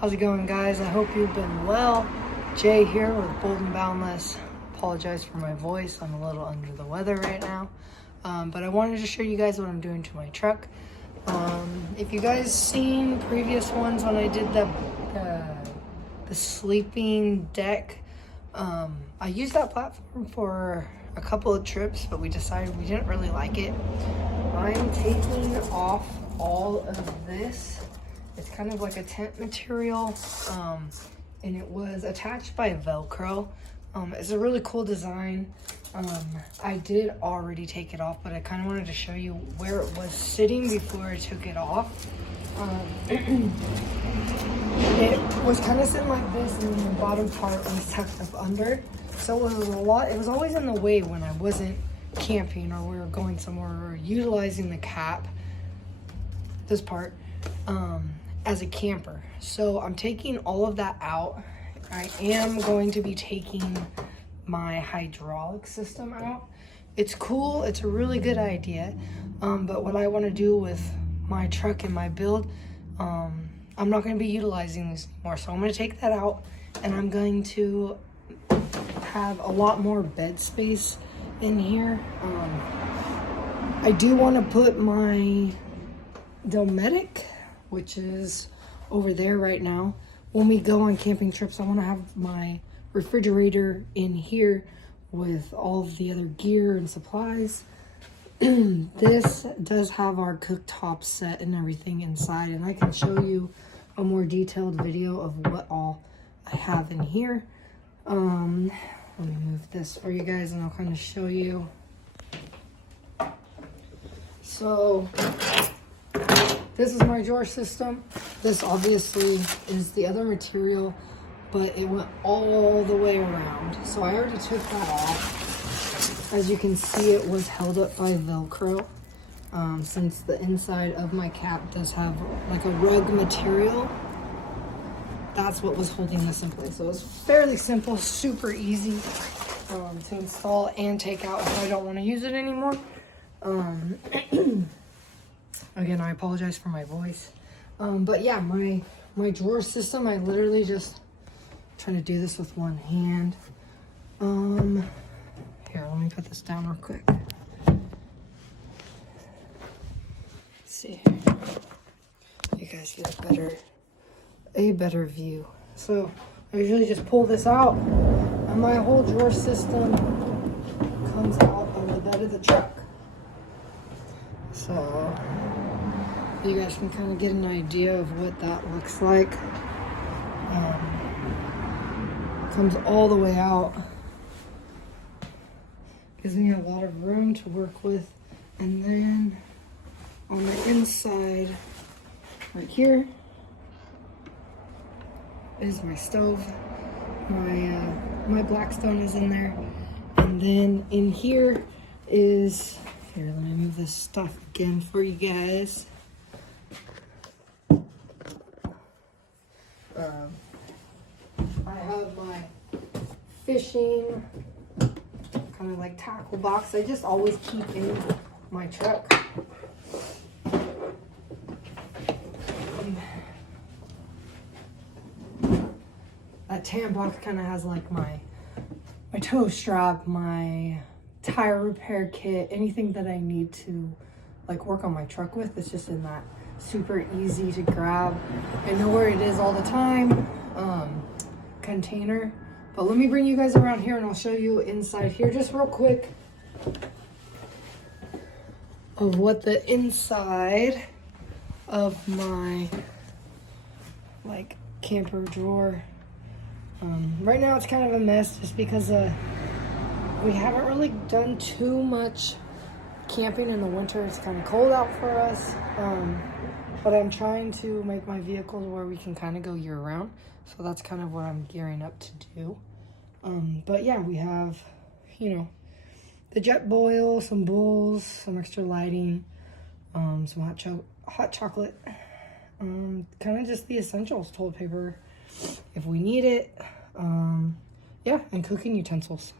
How's it going, guys? I hope you've been well. Jay here with Bold and Boundless. Apologize for my voice. I'm a little under the weather right now. But I wanted to show you guys what I'm doing to my truck. If you guys seen previous ones when I did the sleeping deck, I used that platform for a couple of trips, but we decided we didn't really like it. I'm taking off all of this. It's kind of like a tent material, and it was attached by Velcro. It's a really cool design. I did already take it off, but I kind of wanted to show you where it was sitting before I took it off. It was kind of sitting like this, and then the bottom part was tucked up under. So it was always in the way when I wasn't camping or we were going somewhere or utilizing the cap, this part, as a camper. So I'm taking all of that out. I am going to be taking my hydraulic system out. It's cool, it's a really good idea, but what I want to do with my truck and my build, I'm not going to be utilizing this anymore. So I'm going to take that out, and I'm going to have a lot more bed space in here. I do want to put my Dometic, which is over there right now. When we go on camping trips, I want to have my refrigerator in here with all of the other gear and supplies. This does have our cooktop set and everything inside, and I can show you a more detailed video of what all I have in here. Let me move this for you guys and I'll kind of show you. So this is my drawer system. This obviously is the other material, but it went all the way around. So I already took that off. As you can see, it was held up by Velcro. Since the inside of my cap does have like a rug material, that's what was holding this in place. So it was fairly simple, super easy to install and take out if I don't want to use it anymore. Again, I apologize for my voice. But yeah, my drawer system, I literally just trying to do this with one hand. Here, let me put this down real quick. Let's see here. You guys get a better view. So I usually just pull this out, and my whole drawer system comes out of the bed of the truck. So you guys can kind of get an idea of what that looks like. Comes all the way out. Gives me a lot of room to work with. And then on the inside, right here, is my stove. My Blackstone is in there. And then in here is, here, let me move this stuff again for you guys. I have my fishing kind of like tackle box. I just always keep in my truck. That tan box kind of has like my tow strap, my tire repair kit, anything that I need to like work on my truck with. It's just in that super easy to grab. I know where it is all the time container. But let me bring you guys around here and I'll show you inside here just real quick of what the inside of my like camper drawer. Right now it's kind of a mess just because we haven't really done too much camping in the winter. It's kind of cold out for us, but I'm trying to make my vehicles where we can kind of go year round, so that's kind of what I'm gearing up to do. But yeah, we have, you know, the Jetboil, some bowls, some extra lighting, some hot chocolate, kind of just the essentials, toilet paper if we need it, yeah, and cooking utensils.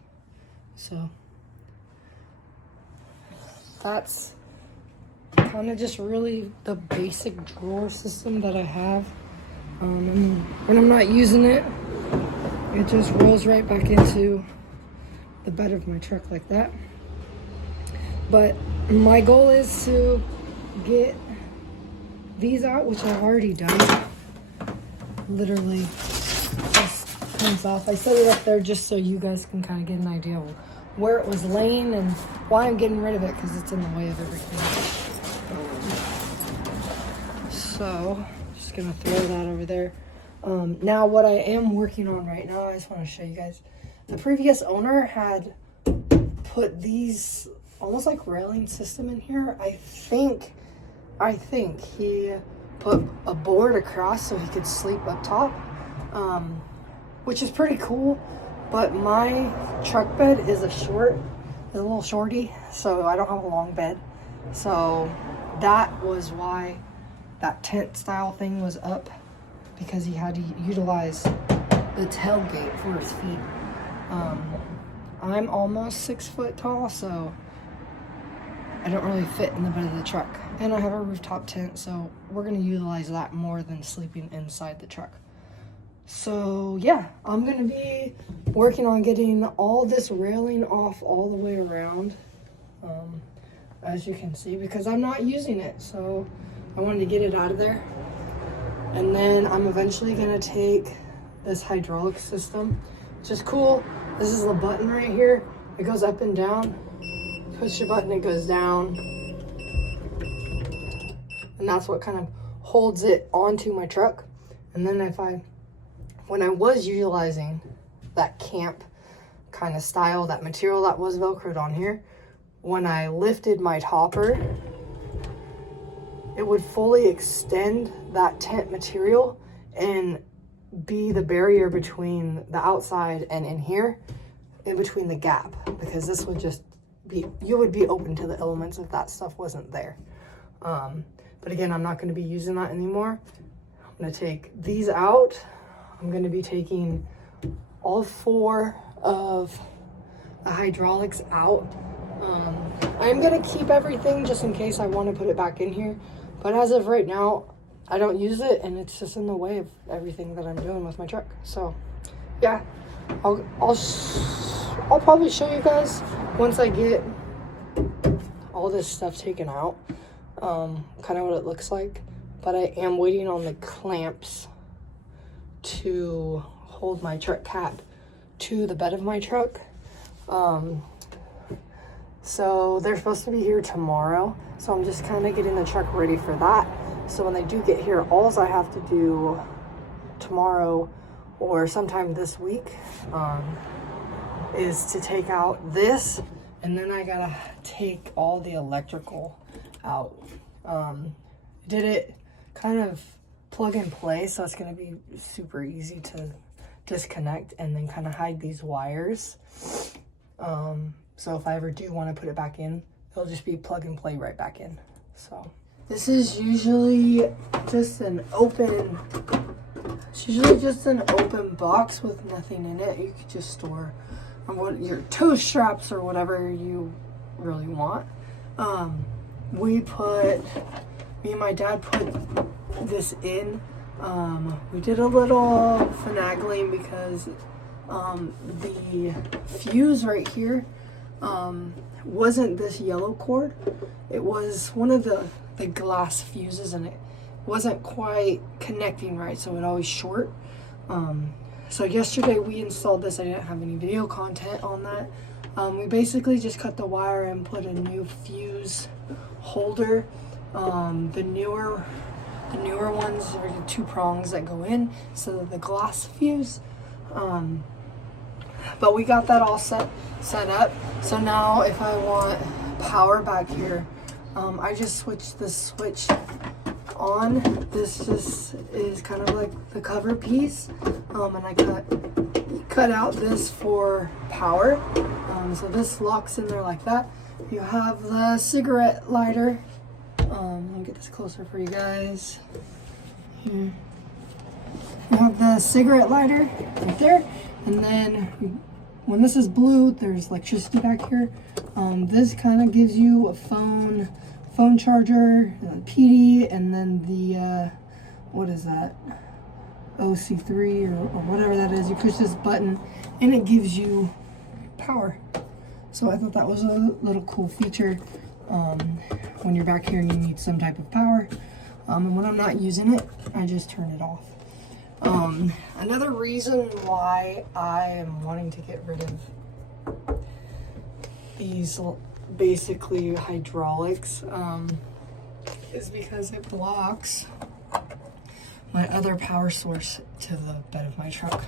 So that's kind of just really the basic drawer system that I have. And when I'm not using it, it just rolls right back into the bed of my truck like that. But my goal is to get these out, which I've already done. Literally just comes off. I set it up there just so you guys can kind of get an idea of where it was laying and why I'm getting rid of it, because it's in the way of everything. So just gonna throw that over there. Now what I am working on right now, I just want to show you guys. The previous owner had put these almost like railing system in here. I think he put a board across so he could sleep up top, which is pretty cool. But my truck bed is a little shorty, so I don't have a long bed. So that was why that tent style thing was up, because he had to utilize the tailgate for his feet. I'm almost 6 foot tall, so I don't really fit in the bed of the truck. And I have a rooftop tent, so we're gonna utilize that more than sleeping inside the truck. So yeah, I'm gonna be working on getting all this railing off all the way around, as you can see, because I'm not using it. So I wanted to get it out of there. And then I'm eventually gonna take this hydraulic system, which is cool. This is the button right here. It goes up and down. Push the button, it goes down. And that's what kind of holds it onto my truck. And then when I was utilizing that camp kind of style, that material that was Velcroed on here, when I lifted my topper, it would fully extend that tent material and be the barrier between the outside and in here, in between the gap, because this would just be, you would be open to the elements if that stuff wasn't there. But again, I'm not going to be using that anymore. I'm going to take these out. I'm going to be taking all 4 of the hydraulics out. I'm going to keep everything just in case I want to put it back in here. But as of right now, I don't use it, and it's just in the way of everything that I'm doing with my truck. So yeah, I'll probably show you guys once I get all this stuff taken out, kind of what it looks like. But I am waiting on the clamps to hold my truck cap to the bed of my truck. So they're supposed to be here tomorrow. So I'm just kind of getting the truck ready for that. So when they do get here, all I have to do tomorrow or sometime this week is to take out this, and then I gotta take all the electrical out. Did it kind of plug and play, so it's gonna be super easy to disconnect and then kind of hide these wires. So if I ever do want to put it back in, it'll just be plug and play right back in. So this is usually just an open, box with nothing in it. You could just store your toe straps or whatever you really want. Me and my dad put this in. We did a little finagling because the fuse right here wasn't this yellow cord. It was one of the glass fuses, and it wasn't quite connecting right, so it always short. So yesterday we installed this. I didn't have any video content on that. We basically just cut the wire and put a new fuse holder. The newer ones are the 2 prongs that go in, so the glass fuse. But we got that all set up. So now if I want power back here, I just switch the switch on. This just is kind of like the cover piece, and I cut out this for power. So this locks in there like that. You have the cigarette lighter. Let me get this closer for you guys. Here. You have the cigarette lighter right there, and then when this is blue, there's electricity back here. This kind of gives you a phone charger, PD, and then the what is that? OC3 or whatever that is. You push this button and it gives you power. So I thought that was a little cool feature when you're back here and you need some type of power. And when I'm not using it, I just turn it off. Another reason why I am wanting to get rid of these basically hydraulics is because it blocks my other power source to the bed of my truck.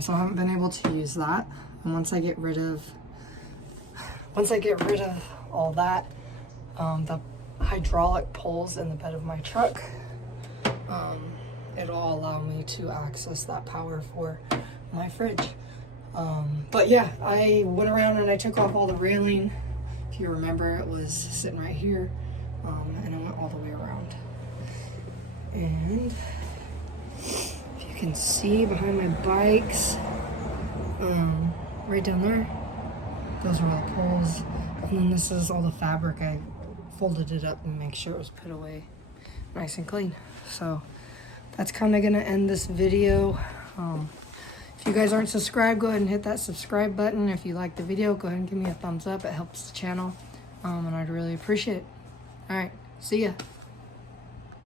So I haven't been able to use that. And once I get rid of all that, the hydraulic poles in the bed of my truck, it'll allow me to access that power for my fridge. But yeah, I went around and I took off all the railing. If you remember, it was sitting right here, and I went all the way around. And if you can see behind my bikes, right down there, those are all the poles. And then this is all the fabric. I folded it up and make sure it was put away nice and clean. So that's kind of gonna end this video. If you guys aren't subscribed, go ahead and hit that subscribe button. If you like the video, go ahead and give me a thumbs up. It helps the channel, and I'd really appreciate it. All right, see ya.